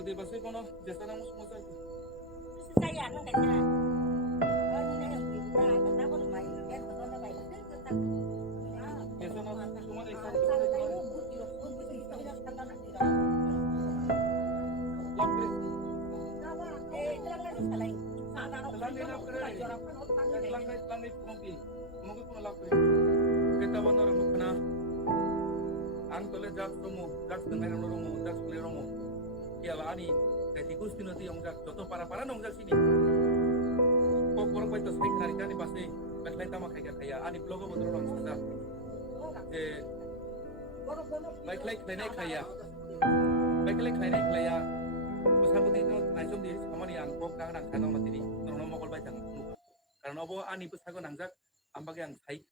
Pati basi kono jasa nang musa. Saya nang kanya. Oh, ni na yung kita. Kata ko lumay. Yan, kata na kayo. Jasa nang cuma isa. Lapre. Langit kumpi. Kumpi pun lapre. Kita benar kena. Ang tole jak romo, jak dengar romo, jak kuliah romo. Iya lah ani. Jadi gusti nanti yang jak. Contoh para nong jak sini. Kok orang baik tu saya hari kali pasti. Betlai tama kaya ani blogo betul orang sudah. Baik kaya. Baik kaya. Usaha putih itu najom di kamari yang kok kanang kanang mati ni. Tolong mau kol baca. Karena apa ani pesago nangjak ambak yang baik